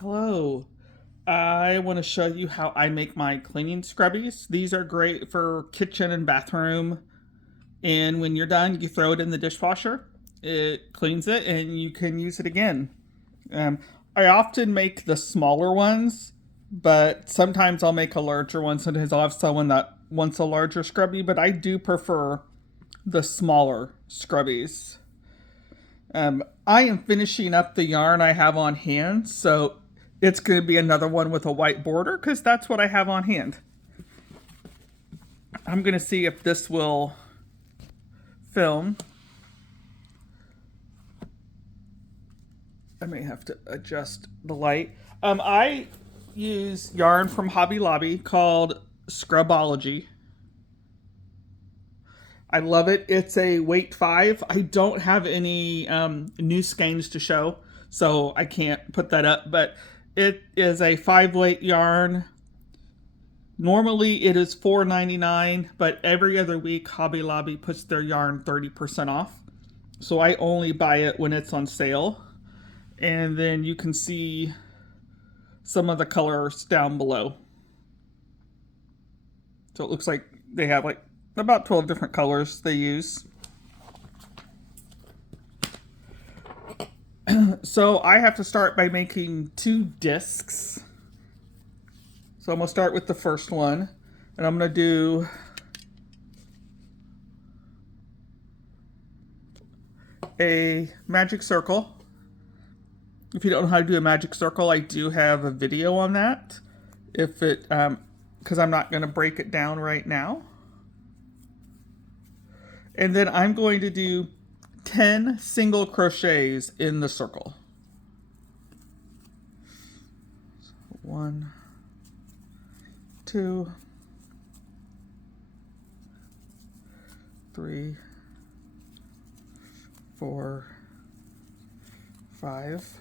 Hello. I want to show you how I make my cleaning scrubbies. These are great for kitchen and bathroom. And when you're done, you throw it in the dishwasher. It cleans it and you can use it again. Um, I often make the smaller ones, but sometimes I'll make a larger one. Sometimes I'll have someone that wants a larger scrubby, but I do prefer the smaller scrubbies. I am finishing up the yarn I have on hand, so it's going to be another one with a white border because that's what I have on hand. I'm going to see if this will film. I may have to adjust the light. I use yarn from Hobby Lobby called Scrubology. I love it. It's a weight 5. I don't have any new skeins to show, so I can't put that up. But it is a 5 weight yarn. Normally it is $4.99, but every other week Hobby Lobby puts their yarn 30% off. So I only buy it when it's on sale. And then you can see some of the colors down below. So it looks like they have like about 12 different colors they use. So I have to start by making 2 discs. So I'm going to start with the first one, and I'm going to do a magic circle. If you don't know how to do a magic circle, I do have a video on that. If it, because I'm not going to break it down right now. And then I'm going to do 10 single crochets in the circle. 1, 2, 3, 4, 5,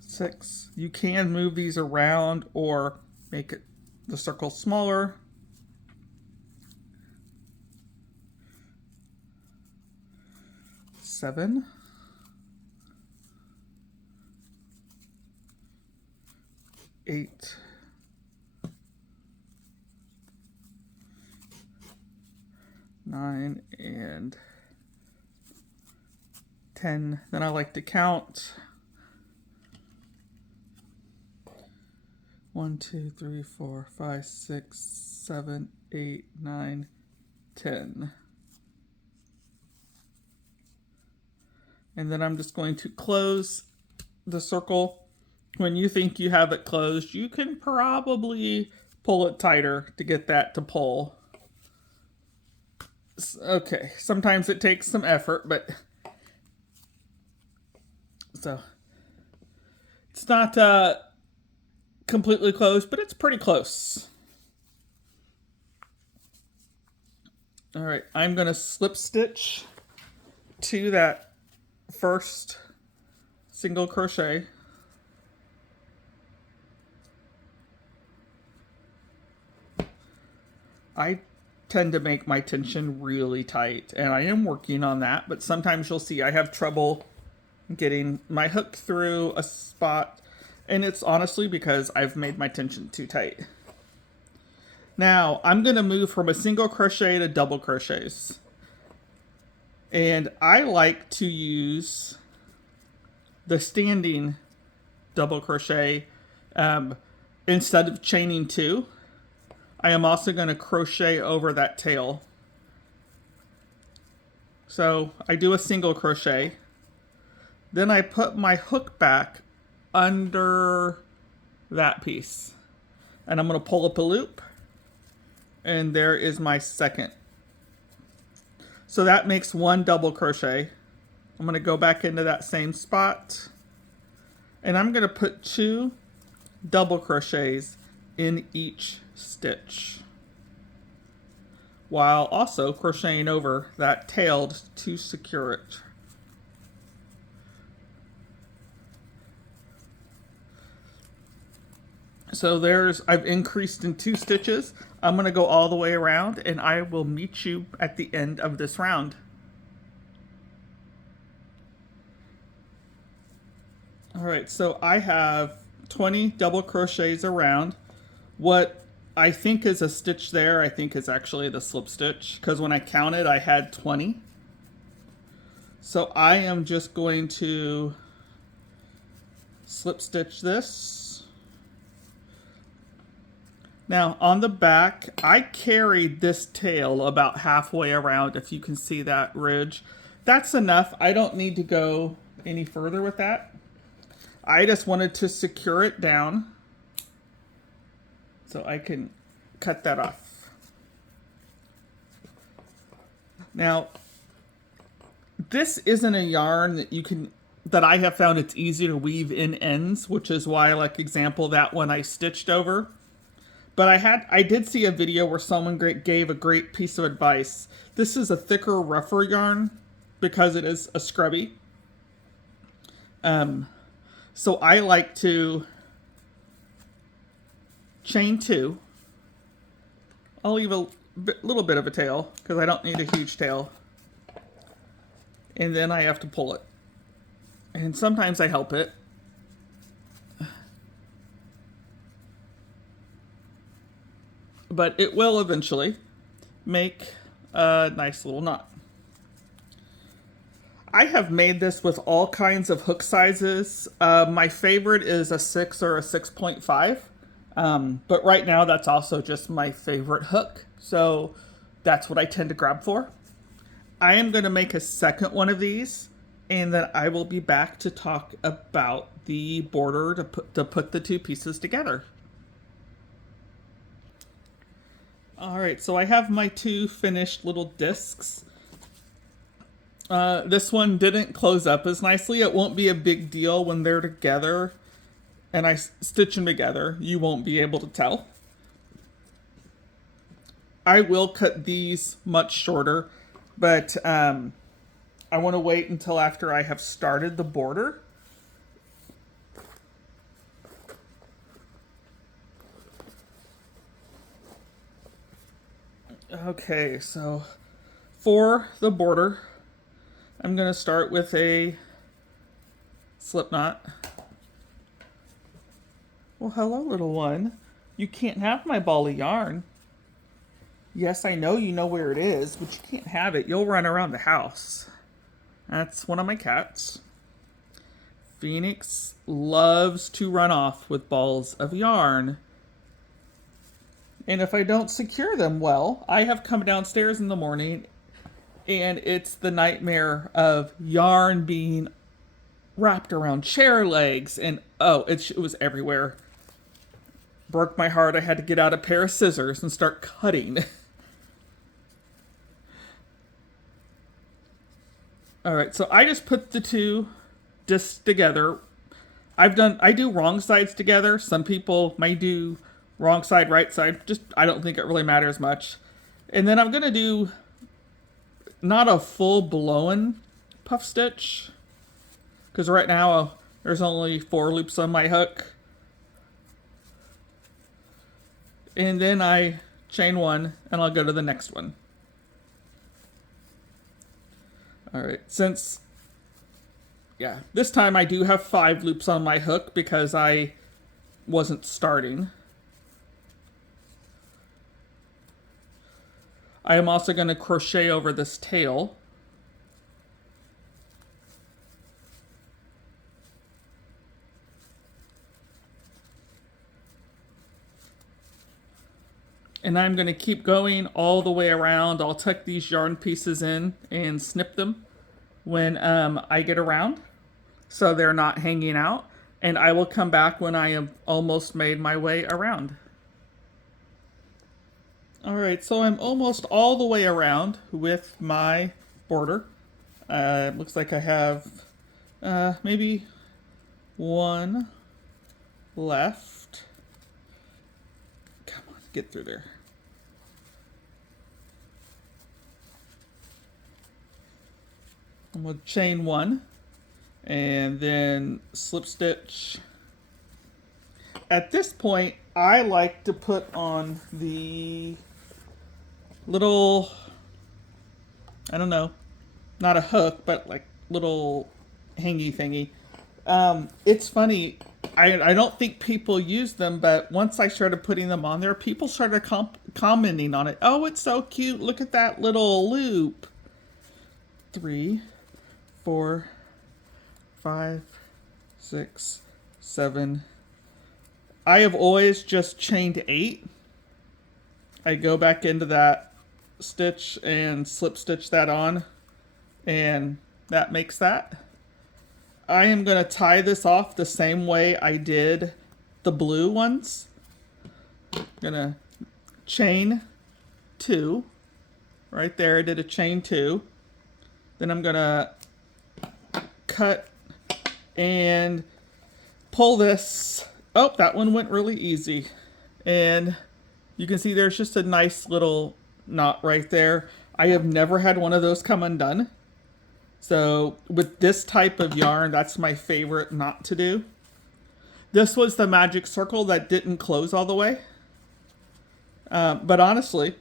6. You can move these around or make it the circle smaller. 7, 8, 9, and 10. Then I like to count. 1, 2, 3, 4, 5, 6, 7, 8, 9, 10. And then I'm just going to close the circle. When you think you have it closed, you can probably pull it tighter to get that to pull. Okay, sometimes it takes some effort, but so it's not completely closed, but it's pretty close. All right, I'm going to slip stitch to that first single crochet. I tend to make my tension really tight, and I am working on that, but sometimes you'll see I have trouble getting my hook through a spot, and it's honestly because I've made my tension too tight. Now I'm going to move from a single crochet to double crochets. And I like to use the standing double crochet instead of chaining 2. I am also going to crochet over that tail. So I do a single crochet. Then I put my hook back under that piece. And I'm going to pull up a loop. And there is my second. So that makes 1 double crochet. I'm going to go back into that same spot. And I'm going to put 2 double crochets in each stitch, while also crocheting over that tail to secure it. So I've increased in 2 stitches. I'm going to go all the way around, and I will meet you at the end of this round. All right, so I have 20 double crochets around. What I think is a stitch there, I think is actually the slip stitch, because when I counted, I had 20. So I am just going to slip stitch this. Now on the back, I carried this tail about halfway around, if you can see that ridge. That's enough. I don't need to go any further with that. I just wanted to secure it down so I can cut that off. Now, this isn't a yarn that I have found it's easy to weave in ends, which is why, like example, that one I stitched over. But I did see a video where someone gave a great piece of advice. This is a thicker, rougher yarn because it is a scrubby. So I like to chain 2. I'll leave a little bit of a tail because I don't need a huge tail. And then I have to pull it. And sometimes I help it. But it will eventually make a nice little knot. I have made this with all kinds of hook sizes. My favorite is a 6 or a 6.5. But right now that's also just my favorite hook. So that's what I tend to grab for. I am going to make a second one of these, and then I will be back to talk about the border to put the two pieces together. All right, so I have my 2 finished little discs. This one didn't close up as nicely. It won't be a big deal when they're together and I stitch them together. You won't be able to tell. I will cut these much shorter, but I want to wait until after I have started the border. Okay, so for the border, I'm going to start with a slip knot. Well, hello, little one. You can't have my ball of yarn. Yes, I know you know where it is, but you can't have it. You'll run around the house. That's one of my cats. Phoenix loves to run off with balls of yarn. And if I don't secure them well, I have come downstairs in the morning and it's the nightmare of yarn being wrapped around chair legs and it was everywhere. Broke my heart. I had to get out a pair of scissors and start cutting. All right, so I just put the 2 discs together. I do wrong sides together. Some people may do wrong side, right side. I don't think it really matters much. And then I'm gonna do not a full blown puff stitch because right now there's only 4 loops on my hook. And then I chain 1 and I'll go to the next one. All right, this time I do have 5 loops on my hook because I wasn't starting. I am also going to crochet over this tail. And I'm going to keep going all the way around. I'll tuck these yarn pieces in and snip them when I get around so they're not hanging out. And I will come back when I have almost made my way around. All right, so I'm almost all the way around with my border. It looks like I have maybe 1 left. Come on, get through there. I'm going to chain 1 and then slip stitch. At this point, I like to put on the little, I don't know, not a hook, but like little hangy thingy It's funny. I don't think people use them, but once I started putting them on there, people started commenting on it. Oh, it's so cute. Look at that little loop. 3, 4, 5, 6, 7. I have always just chained 8. I go back into that stitch and slip stitch that on, and that makes that. I am going to tie this off the same way I did the blue ones. I'm going to chain 2. Right there, I did a chain 2. Then I'm going to cut and pull this. Oh, that one went really easy. And you can see there's just a nice little knot right there. I have never had one of those come undone. So with this type of yarn, that's my favorite knot to do. This was the magic circle that didn't close all the way. But honestly,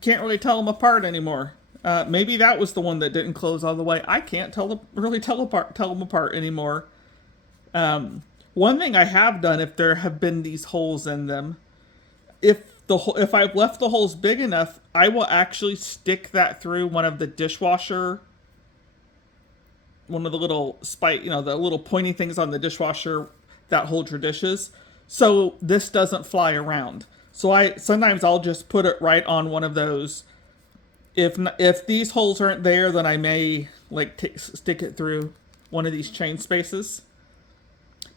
can't really tell them apart anymore. Maybe that was the one that didn't close all the way. I can't really tell them apart anymore. One thing I have done, if there have been these holes in them, if I've left the holes big enough, I will actually stick that through one of the dishwasher, one of the little the little pointy things on the dishwasher that hold your dishes, so this doesn't fly around. So sometimes I'll just put it right on one of those. If these holes aren't there, then I may stick it through one of these chain spaces.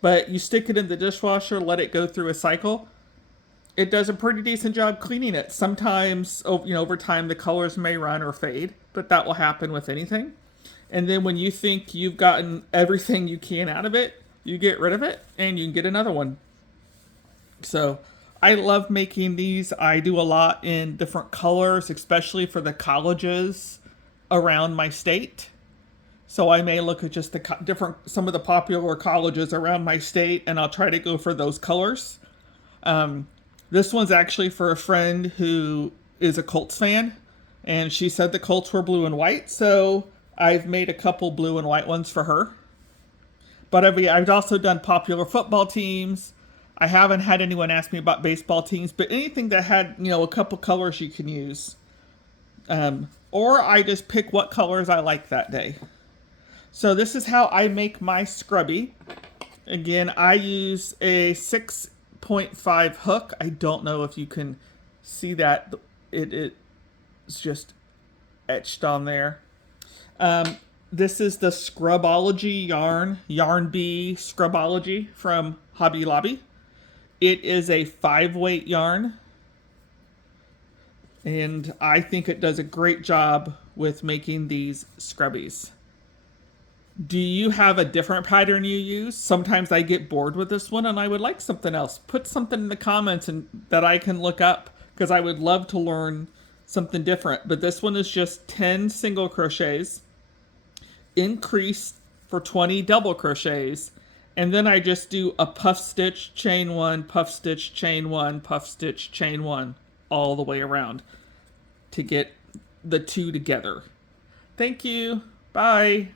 But you stick it in the dishwasher, let it go through a cycle. It does a pretty decent job cleaning it. Sometimes, over time, the colors may run or fade, but that will happen with anything. And then when you think you've gotten everything you can out of it, you get rid of it and you can get another one. So I love making these. I do a lot in different colors, especially for the colleges around my state. So I may look at just some of the popular colleges around my state, and I'll try to go for those colors. This one's actually for a friend who is a Colts fan, and she said the Colts were blue and white, so I've made a couple blue and white ones for her. But I've also done popular football teams. I haven't had anyone ask me about baseball teams, but anything that had, a couple colors you can use. Or I just pick what colors I like that day. So this is how I make my scrubby. Again, I use a 6.5 hook. I don't know if you can see that. It's just etched on there. This is the Scrubology Yarn Bee Scrubology from Hobby Lobby. It is a 5-weight yarn, and I think it does a great job with making these scrubbies. Do you have a different pattern you use? Sometimes I get bored with this one and I would like something else. Put something in the comments that I can look up, because I would love to learn something different. But this one is just 10 single crochets, increased for 20 double crochets, and then I just do a puff stitch, chain 1, puff stitch, chain 1, puff stitch, chain 1, all the way around to get the two together. Thank you. Bye.